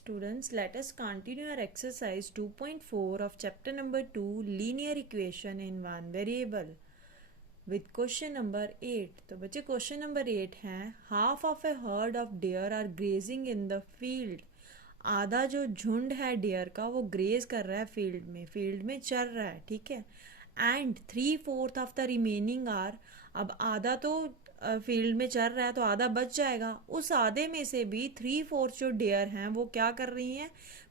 Students, let us continue our exercise 2.4 of chapter number 2 linear equation in one variable with question number 8. तो बच्चे question number 8 है half of a herd of deer are grazing in the field. आधा जो झुंड है dear का वो graze कर रहा है फील्ड में चल रहा है, ठीक है. And 3/4 of the remaining are, अब आधा तो फील्ड में चल रहा है तो आधा बच जाएगा. उस आधे में से भी 3/4 जो डियर हैं वो क्या कर रही हैं,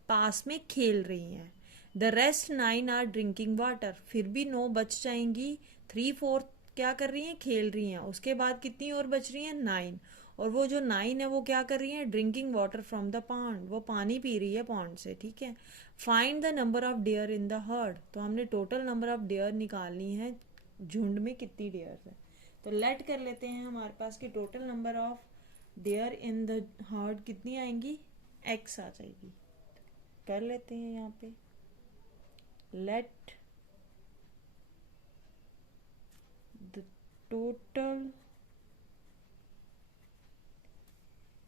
पास में खेल रही हैं. The rest 9 are drinking water, फिर भी 9 बच जाएंगी. 3/4 क्या कर रही हैं, खेल रही हैं. उसके बाद कितनी और बच रही हैं, 9. और वो जो 9 है वो क्या कर रही है, drinking water from the pond, वो पानी पी रही है पॉन्ड से, ठीक है. Find the number of dear in the heard, तो हमने टोटल नंबर ऑफ डियर निकालनी है झुंड में कितनी डियर है. तो लेट कर लेते हैं हमारे पास कि total number of dear in the heard कितनी आएंगी, x आ जाएगी. कर लेते हैं यहाँ पे let the total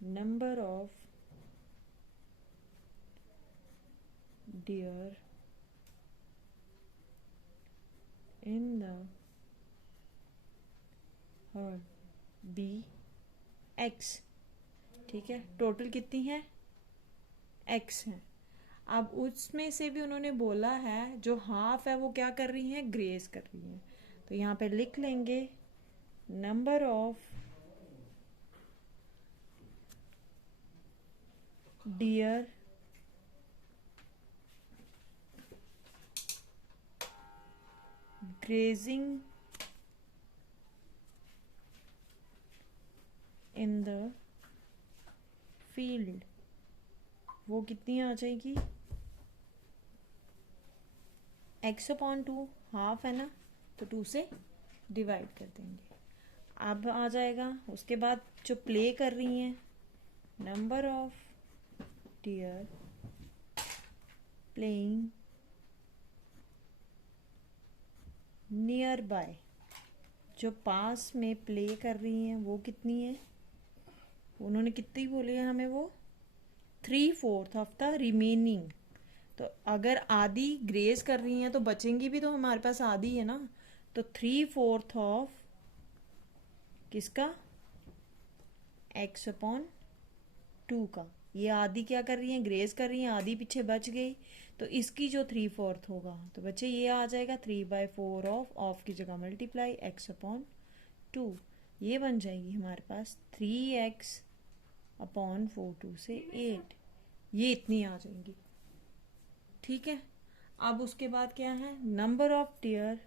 number of deer in the herd be x, ठीक है. टोटल कितनी है, x है. अब उसमें से भी उन्होंने बोला है जो हाफ है वो क्या कर रही है, ग्रेज कर रही है. तो यहाँ पे लिख लेंगे number of dear grazing in the field, वो कितनी आ जाएगी, x/2. हाफ है ना तो 2 से डिवाइड कर देंगे. अब आ जाएगा उसके बाद जो प्ले कर रही हैं, number of dear playing near by, जो पास में प्ले कर रही हैं वो कितनी है, उन्होंने कितनी बोली है हमें, वो 3/4 ऑफ द रिमेनिंग. तो अगर आधी ग्रेज कर रही हैं तो बचेंगी भी तो हमारे पास आधी है ना. तो 3/4 ऑफ किसका, x/2 का. ये आधी क्या कर रही है, ग्रेज कर रही है, आधी पीछे बच गई. तो इसकी जो 3/4 होगा तो बच्चे ये आ जाएगा 3/4 ऑफ की जगह मल्टीप्लाई x/2. ये बन जाएगी हमारे पास 3x/4 से 8. ये इतनी आ जाएंगी, ठीक है. अब उसके बाद क्या है, number of dear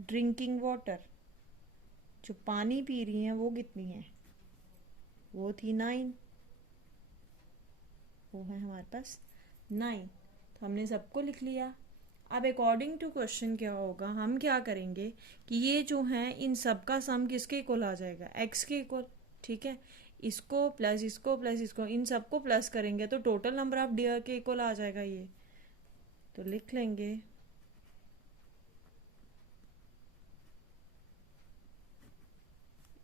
drinking water, जो पानी पी रही हैं वो कितनी है, वो थी 9, वो है हमारे पास 9. तो हमने सबको लिख लिया. अब अकॉर्डिंग टू क्वेश्चन क्या होगा, हम क्या करेंगे कि ये जो है इन सब का सम किसके इक्वल आ जाएगा, x के इक्वल, ठीक है. इसको प्लस इसको इन सबको प्लस करेंगे तो टोटल नंबर ऑफ डियर के इक्वल आ जाएगा ये. तो लिख लेंगे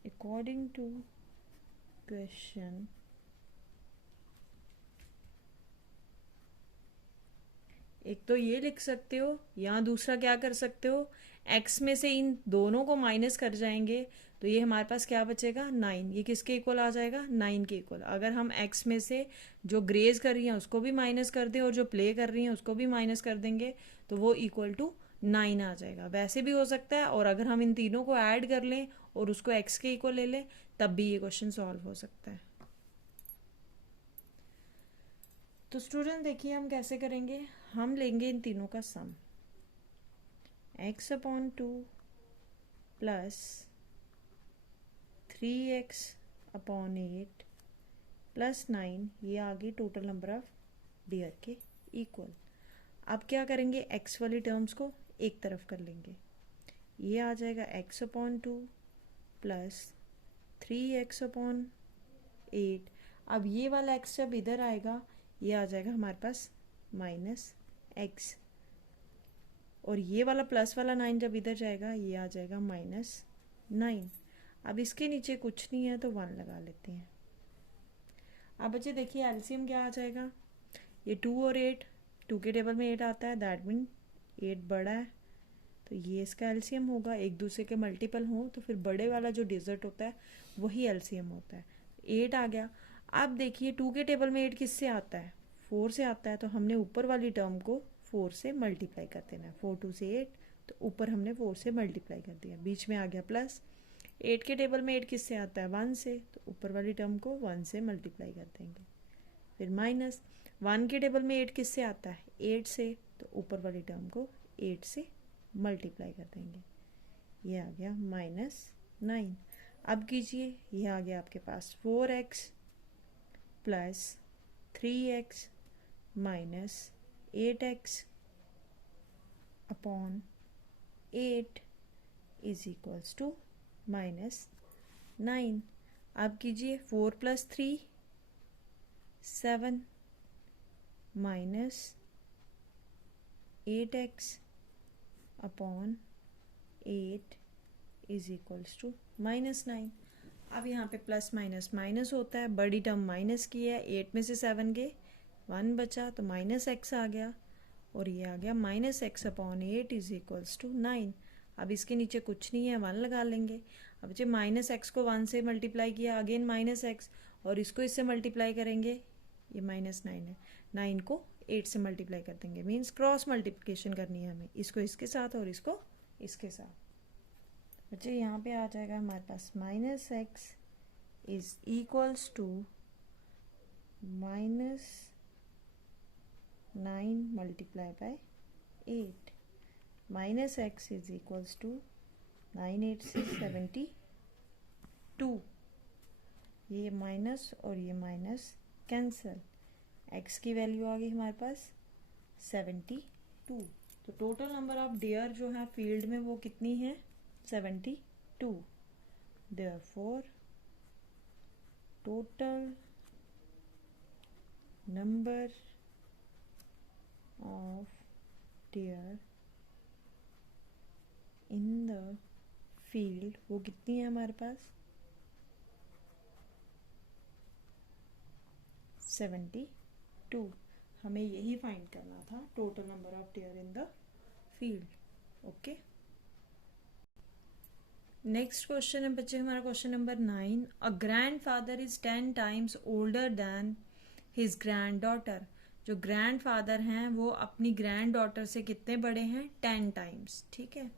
अकॉर्डिंग टू क्वेश्चन एक तो ये लिख सकते हो, या दूसरा क्या कर सकते हो, x में से इन दोनों को माइनस कर जाएंगे तो ये हमारे पास क्या बचेगा, 9. ये किसके इक्वल आ जाएगा, 9 के इक्वल. अगर हम x में से जो ग्रेज कर रही हैं उसको भी माइनस कर दें और जो प्ले कर रही हैं उसको भी माइनस कर देंगे तो वो इक्वल टू 9 आ जाएगा. वैसे भी हो सकता है, और अगर हम इन तीनों को ऐड कर लें और उसको x के इक्वल ले लें तब भी ये क्वेश्चन सॉल्व हो सकता है. तो स्टूडेंट देखिए हम कैसे करेंगे, हम लेंगे इन तीनों का सम, x/2 प्लस 3x/8 प्लस 9, ये आ गई टोटल नंबर ऑफ डियर के इक्वल. अब क्या करेंगे, x वाली टर्म्स को एक तरफ कर लेंगे. ये आ जाएगा x/2 प्लस 3x/8. अब ये वाला x जब इधर आएगा ये आ जाएगा हमारे पास -x, और ये वाला प्लस वाला 9 जब इधर जाएगा ये आ जाएगा -9. अब इसके नीचे कुछ नहीं है तो 1 लगा लेते हैं। अब बच्चे देखिए एलसीएम क्या आ जाएगा, ये 2 और 8, 2 के टेबल में 8 आता है, दैट मीन 8 बड़ा है, तो ये इसका एलसीएम होगा। एक दूसरे के मल्टीपल हो तो फिर बड़े वाला जो डिजिट होता है वही एलसीएम होता है। 8 आ गया। अब देखिए 2 के टेबल में 8 किससे आता है, 4 से आता है, तो हमने ऊपर वाली टर्म को 4 से मल्टीप्लाई कर देना है। 4 2 से 8, तो ऊपर हमने 4 से मल्टीप्लाई कर दिया, बीच में आ गया प्लस। 8 के टेबल में 8 किससे आता है, 1 से, तो ऊपर वाली टर्म को 1 से मल्टीप्लाई कर देंगे। फिर माइनस 1 के टेबल में 8 किससे आता है, 8 से, तो ऊपर वाली टर्म को 8 से मल्टीप्लाई कर देंगे। ये आ गया -9। अब कीजिए, ये आ गया आपके पास 4x plus 3x minus 8x upon 8 is equals to -9। अब कीजिए 4 plus 3 7 minus 8x upon 8 is equals to -9। अब यहाँ पे प्लस माइनस माइनस होता है, बड़ी टर्म माइनस की है, 8 में से 7 गए, 1 बचा, तो -x आ गया, और ये आ गया -x upon 8 is equals to 9। अब इसके नीचे कुछ नहीं है, 1 लगा लेंगे। अब जो -x को 1 से मल्टीप्लाई किया, अगेन -x, और इसको इससे मल्टीप्लाई करेंगे, ये -9 है, 9 को 8 से मल्टीप्लाई कर देंगे, मीन्स क्रॉस मल्टीप्लिकेशन करनी है हमें, इसको इसके साथ और इसको इसके साथ। बच्चे यहाँ पे आ जाएगा हमारे पास -x is equals to -9 multiply by 8। -x is equals to 9 8 से 72, ये माइनस और ये माइनस कैंसल, x की वैल्यू आ गई हमारे पास 72। तो टोटल नंबर ऑफ डियर जो है फील्ड में वो कितनी है, 72। Therefore total number of deer in the field वो कितनी है हमारे पास, 72। हमें यही फाइंड करना था, total number of dear in the field. Okay, next question है बच्चे हमारा question number 9। A grand father is 10 times older than his grand daughter. जो ग्रैंड फादर हैं वो अपनी ग्रैंड डॉटर से कितने बड़े हैं, 10 टाइम्स, ठीक है।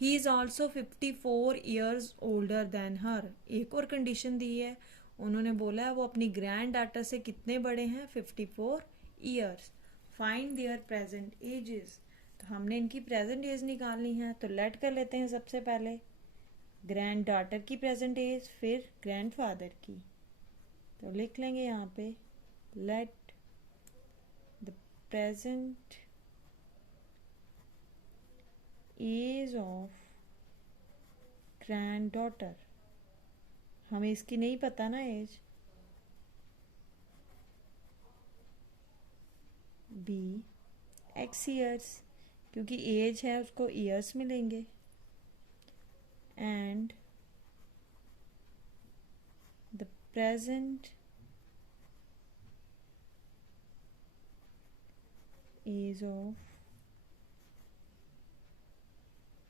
He is also 54 years older than her. एक और कंडीशन दी है, उन्होंने बोला है वो अपनी ग्रैंड डॉटर से कितने बड़े हैं, 54 years. Find there present ages. तो हमने इनकी प्रेजेंट एज निकालनी है, तो लेट कर लेते हैं सबसे पहले ग्रैंड डॉटर की प्रेजेंट एज, फिर ग्रैंड फादर की। तो लिख लेंगे यहाँ पे let the present age of granddaughter, हमें इसकी नहीं पता ना एज, बी x ईयर्स, क्योंकि एज है उसको ईयर्स में लेंगे, and the present age of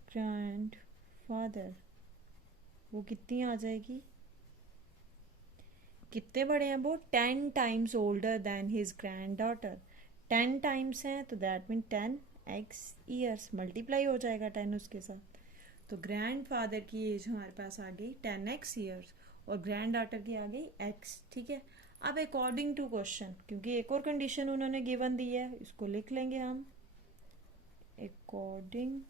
grandfather वो कितनी आ जाएगी, कितने बड़े हैं वो, 10 times older than his grand daughter. 10 times हैं तो that mean 10x years, multiply हो जाएगा 10 उसके साथ। तो ग्रैंड फादर की एज हमारे पास आ गई 10x ईयर्स और ग्रैंड डॉटर की आ गई x, ठीक है। अब अकॉर्डिंग टू क्वेश्चन, क्योंकि एक और कंडीशन उन्होंने गिवन दी है, इसको लिख लेंगे हम, according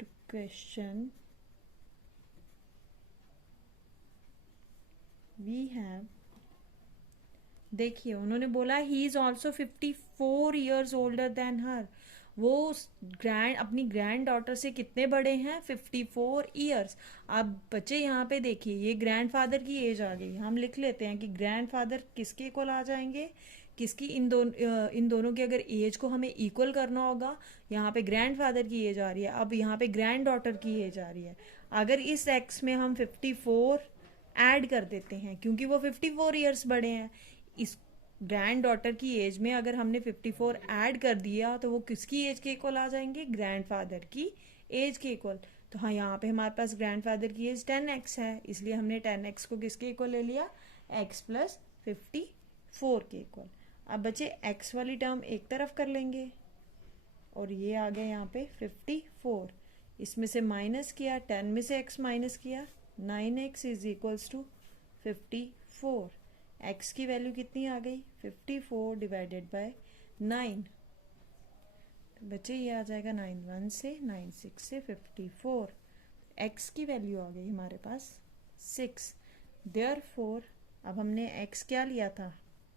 to question we have, देखिए उन्होंने बोला he is also 54 years older than her. वो अपनी ग्रैंड डॉटर से कितने बड़े हैं, 54 ईयर्स। अब बच्चे यहाँ पे देखिए ये ग्रैंड फादर की एज आ गई, हम लिख लेते हैं कि ग्रैंड फादर किसके इक्वल आ जाएंगे, किसकी, इन दोनों की अगर एज को हमें इक्वल करना होगा, यहाँ पे ग्रैंडफादर की एज आ रही है, अब यहाँ पे ग्रैंड डॉटर की एज आ रही है। अगर इस एक्स में हम 54 ऐड कर देते हैं, क्योंकि वो 54 ईयर्स बड़े हैं, इस ग्रैंड डॉटर की एज में अगर हमने 54 ऐड कर दिया तो वो किसकी एज के इक्वल आ जाएंगे, ग्रैंडफादर की एज के इक्वल। तो हाँ, यहाँ पे हमारे पास ग्रैंडफादर की एज 10x है, इसलिए हमने 10x को किसके इक्वल ले लिया, x प्लस 54 के इक्वल। अब बचे x वाली टर्म एक तरफ कर लेंगे और ये आ गया यहाँ पे 54, इसमें से माइनस किया, 10 में से x माइनस किया, 9x is equals to 54। x की वैल्यू कितनी आ गई, 54 डिवाइडेड बाय 9। तो बच्चे ये आ जाएगा 91 से 96 से 54, x की वैल्यू आ गई हमारे पास 6। देयरफॉर अब हमने x क्या लिया था,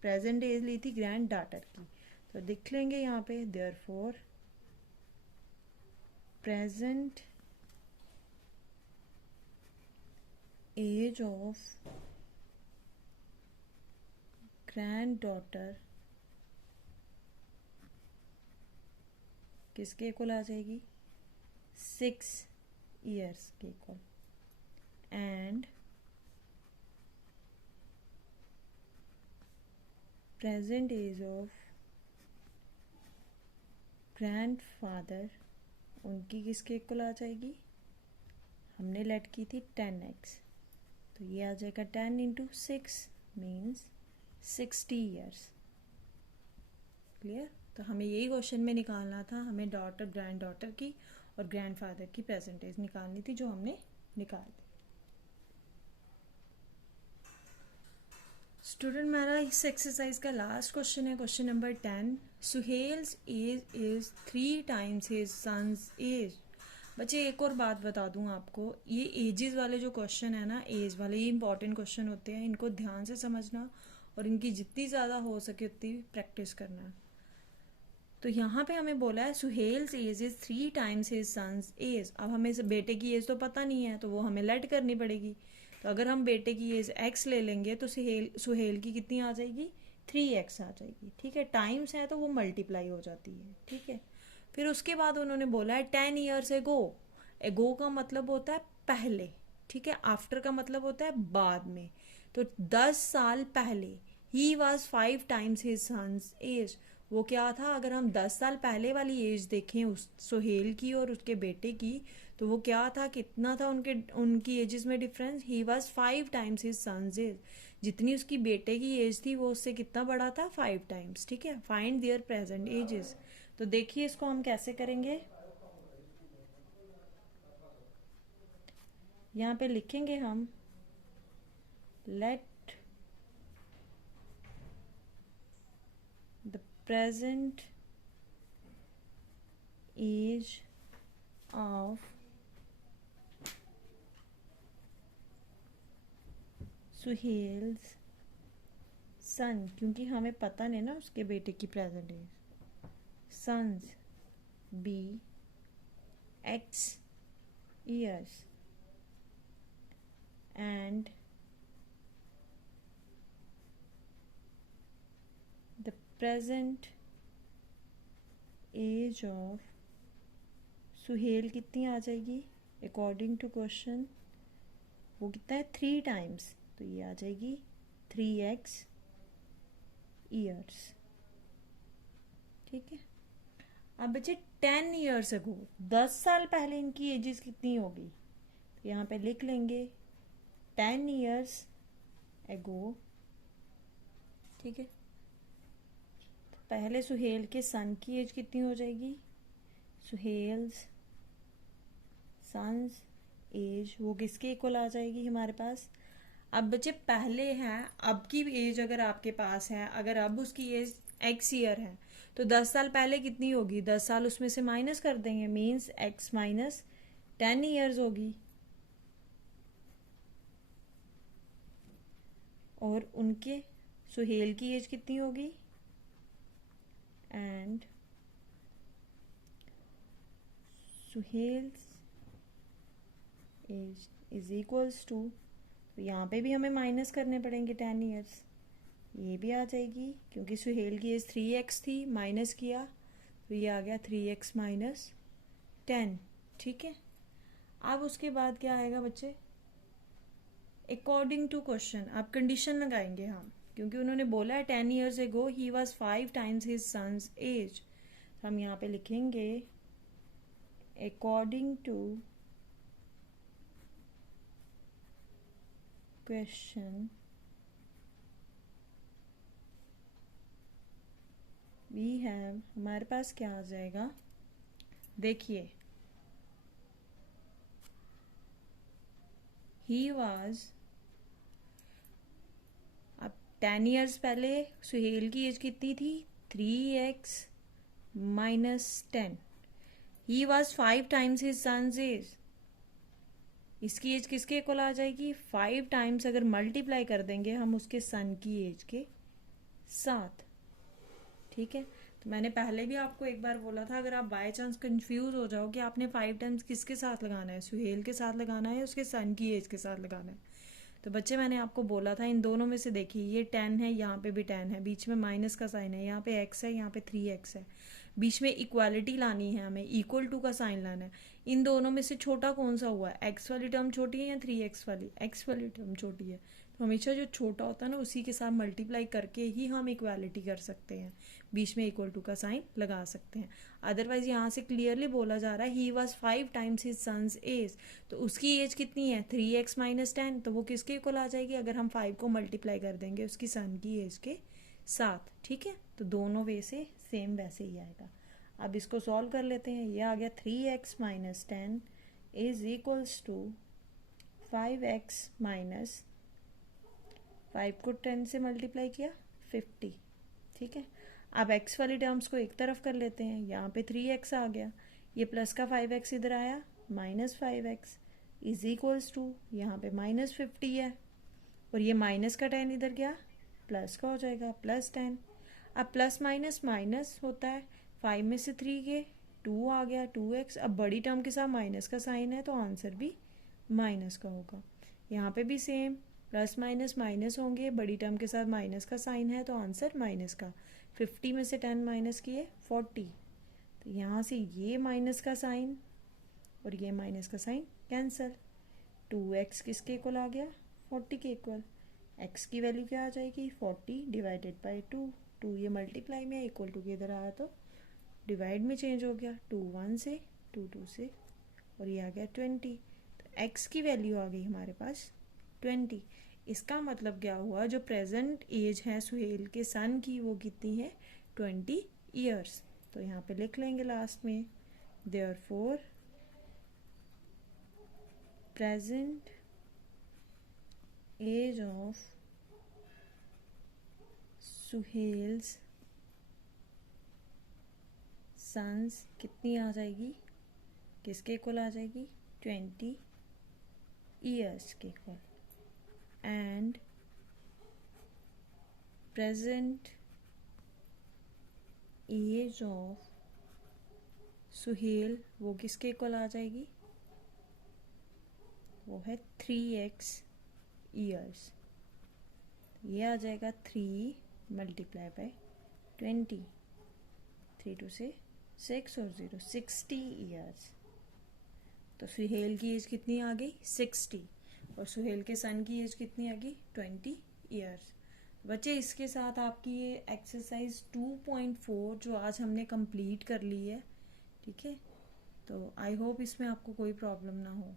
प्रेजेंट एज ली थी ग्रैंड डॉटर की, तो लिख लेंगे यहाँ पे therefore present age of granddaughter किसके इक्वल आ जाएगी, 6 ईयर्स के equal. And present age of grandfather उनकी किसके इक्वल आ जाएगी, हमने लेट की थी 10x, तो ये आ जाएगा 10 इंटू 6 मीन्स 60 ईयर्स। क्लियर। तो हमें यही क्वेश्चन में निकालना था, हमें डॉटर ग्रैंड डॉटर की और ग्रैंडफादर की प्रेजेंटेज निकालनी थी, जो हमने निकाल दी। स्टूडेंट, मेरा इस एक्सरसाइज का लास्ट क्वेश्चन है, question number 10। Suhel's age is 3 times his son's age. बच्चे एक और बात बता दूं आपको, ये एजेस वाले जो क्वेश्चन है ना, एज वाले, ये इंपॉर्टेंट क्वेश्चन होते हैं, इनको ध्यान से समझना और इनकी जितनी ज़्यादा हो सके उतनी प्रैक्टिस करना। तो यहाँ पे हमें बोला है Suhel's age is 3 times his son's age. अब हमें बेटे की एज तो पता नहीं है, तो वो हमें लेट करनी पड़ेगी। तो अगर हम बेटे की एज x ले लेंगे तो सुहेल की कितनी आ जाएगी, 3x आ जाएगी। ठीक है, टाइम्स है तो वो मल्टीप्लाई हो जाती है। ठीक है, फिर उसके बाद उन्होंने बोला है 10 ईयर्स एगो। एगो का मतलब होता है पहले, ठीक है, आफ्टर का मतलब होता है बाद में। तो 10 साल पहले he was 5 times his son's age. वो क्या था, अगर हम 10 साल पहले वाली एज देखें उस सुहेल की और उसके बेटे की, तो वो क्या था, कितना था उनकी एजेस में difference, he was 5 times his son's age. जितनी उसकी बेटे की एज थी वो उससे कितना बड़ा था, 5 टाइम्स। ठीक है, फाइंड देयर प्रेजेंट एजेस। तो देखिए इसको हम कैसे करेंगे, यहाँ पे लिखेंगे हम let the present age of Suhel's son, क्योंकि हमें पता नहीं ना उसके बेटे की present age, son's be x years and the present age of Suhel कितनी आ जाएगी अकॉर्डिंग टू क्वेश्चन, वो कितना है 3 टाइम्स, तो ये आ जाएगी 3x ईयर्स। ठीक है, अब बचे 10 ईयर्स अगो, 10 साल पहले इनकी एजेस कितनी होगी, तो यहाँ पे लिख लेंगे 10 ईयर्स अगो। ठीक है, तो पहले सुहेल के सन की एज कितनी हो जाएगी, सुहेल्स सन्स एज, वो किसके इक्वल आ जाएगी हमारे पास। अब बच्चे पहले हैं, अब की एज अगर आपके पास है, अगर अब उसकी एज x ईयर है, तो 10 साल पहले कितनी होगी, 10 साल उसमें से माइनस कर देंगे, मीन्स x माइनस 10 ईयर्स होगी। और उनके सुहेल की एज कितनी होगी, and Suhel's age is equals to, तो यहाँ पे भी हमें माइनस करने पड़ेंगे 10 ईयर्स, ये भी आ जाएगी क्योंकि सुहेल की एज 3x थी, माइनस किया तो ये आ गया 3x माइनस 10। ठीक है, अब उसके बाद क्या आएगा बच्चे, अकॉर्डिंग टू क्वेश्चन आप कंडीशन लगाएंगे हम, क्योंकि उन्होंने बोला है 10 years ago he was 5 times his son's age. तो हम यहाँ पे लिखेंगे according to question we have, हमारे पास क्या आ जाएगा, देखिए ही वॉज, अब 10 years पहले सुहेल की एज कितनी थी, 3x minus 10। He was 5 times his son's age, इसकी एज किसके इक्वल आ जाएगी, 5 times अगर मल्टीप्लाई कर देंगे हम उसके सन की एज के साथ। ठीक है, तो मैंने पहले भी आपको एक बार बोला था, अगर आप बाय चांस कंफ्यूज हो जाओ कि आपने 5 times किसके साथ लगाना है, सुहेल के साथ लगाना है, उसके सन की एज के साथ लगाना है, तो बच्चे मैंने आपको बोला था इन दोनों में से देखिए ये 10 है, यहाँ पे भी 10 है, बीच में माइनस का साइन है, यहाँ पे x है, यहाँ पे 3x है, बीच में इक्वालिटी लानी है हमें, इक्वल टू का साइन लाना है। इन दोनों में से छोटा कौन सा हुआ है, x वाली टर्म छोटी है या 3x वाली, x वाली टर्म छोटी है, तो हमेशा जो छोटा होता है ना उसी के साथ मल्टीप्लाई करके ही हम इक्वालिटी कर सकते हैं, बीच में इक्वल टू का साइन लगा सकते हैं। अदरवाइज यहाँ से क्लियरली बोला जा रहा है he was 5 times his son's age, तो उसकी एज कितनी है 3x माइनस 10, तो वो किसके इक्वल आ जाएगी अगर हम 5 को मल्टीप्लाई कर देंगे उसकी सन की एज के साथ। ठीक है, तो दोनों वे से सेम वैसे ही आएगा। अब इसको सॉल्व कर लेते हैं, ये आ गया 3x minus 10 is equals to 5x minus 5 को 10 से मल्टीप्लाई किया 50। ठीक है, अब x वाली टर्म्स को एक तरफ कर लेते हैं, यहाँ पे 3x आ गया, ये प्लस का 5x इधर आया, minus 5x is equals to, यहाँ पे माइनस 50 है, और ये माइनस का 10 इधर गया, प्लस का हो जाएगा प्लस 10। अब प्लस माइनस माइनस होता है, 5 में से 3 के 2 आ गया 2x, अब बड़ी टर्म के साथ माइनस का साइन है तो आंसर भी माइनस का होगा। यहाँ पे भी सेम प्लस माइनस माइनस होंगे, बड़ी टर्म के साथ माइनस का साइन है तो आंसर माइनस का। 50 में से 10 माइनस किए 40, तो यहाँ से ये माइनस का साइन और ये माइनस का साइन कैंसिल, 2x किसके इक्वल आ गया 40 के इक्वल, x की वैल्यू क्या आ जाएगी 40 डिवाइडेड बाई 2, 2 ये मल्टीप्लाई में इक्वल टू के इधर आया तो डिवाइड में चेंज हो गया, 2 1 से 2 2 से, और ये आ गया 20, तो x की वैल्यू आ गई हमारे पास 20। इसका मतलब क्या हुआ, जो प्रेजेंट एज है सुहेल के सन की वो कितनी है 20 years। तो यहाँ पे लिख लेंगे लास्ट में, therefore present age of Suhel's son's कितनी आ जाएगी, किसके इक्वल आ जाएगी 20 years के equal, and present age of Suhail वो किसके इक्वल आ जाएगी, वो है 3x years, ये आ जाएगा 3 मल्टीप्लाई बाय 20, 3 2 से 6 और 0 60 years। तो सुहेल की एज कितनी आ गई 60 और सुहेल के सन की एज कितनी आ गई 20 years। बच्चे इसके साथ आपकी ये एक्सरसाइज 2.4 जो आज हमने कंप्लीट कर ली है। ठीक है, तो आई होप इसमें आपको कोई प्रॉब्लम ना हो।